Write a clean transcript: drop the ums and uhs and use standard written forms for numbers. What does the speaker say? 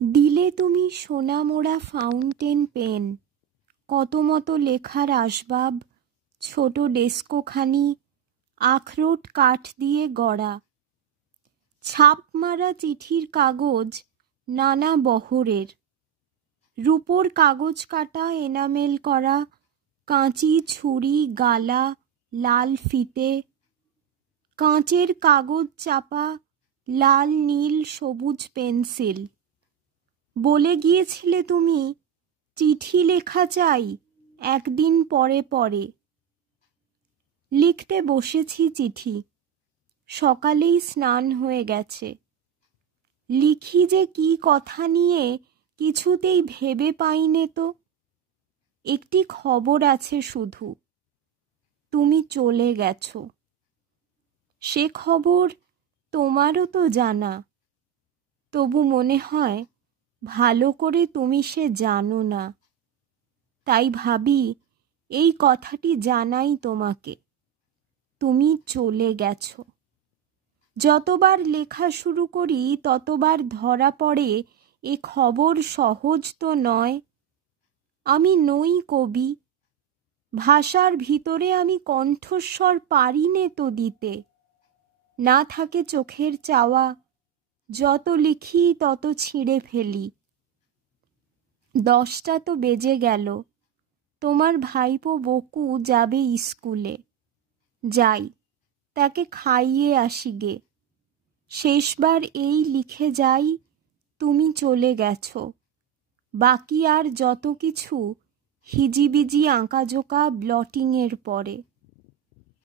দিলে তুমি সোনা মোড়া ফাউন্টেন পেন, কত মতো লেখার আসবাব, ছোট ডেস্কোখানি আখরোট কাঠ দিয়ে গড়া, ছাপ মারা চিঠির কাগজ নানা বহরের, রূপোর কাগজ কাটা এনামেল করা কাঁচি ছুরি গালা লাল ফিতে, কাঁচের কাগজ চাপা লাল নীল সবুজ পেন্সিল। বলে গিয়েছিলে তুমি চিঠি লেখা চাই একদিন পরে পরে। লিখতে বসেছি চিঠি, সকালেই স্নান হয়ে গেছে। লিখি যে কি কথা নিয়ে কিছুতেই ভেবে পাইনে তো। একটি খবর আছে শুধু, তুমি চলে গেছো। সে খবর তোমারও তো জানা, তবু মনে হয় ভালো করে তুমি সে জানো না। তাই ভাবি এই কথাটি জানাই তোমাকে, তুমি চলে গেছো। যতবার লেখা শুরু করি ততবার ধরা পড়ে এ খবর সহজ তো নয়। আমি নই কবি, ভাষার ভিতরে আমি কণ্ঠস্বর পারিনে তো দিতে। না থাকে চোখের চাওয়া, যত লিখি তত ছিঁড়ে ফেলি। 10টা তো বেজে গেল, তোমার ভাইপো বকু যাবে স্কুলে। যাই, তাকে খাইয়ে আসি গে। শেষবার এই লিখে যাই, তুমি চলে গেছো। বাকি আর যত কিছু হিজিবিজি আঁকাজোকা ব্লটিংয়ের পরে।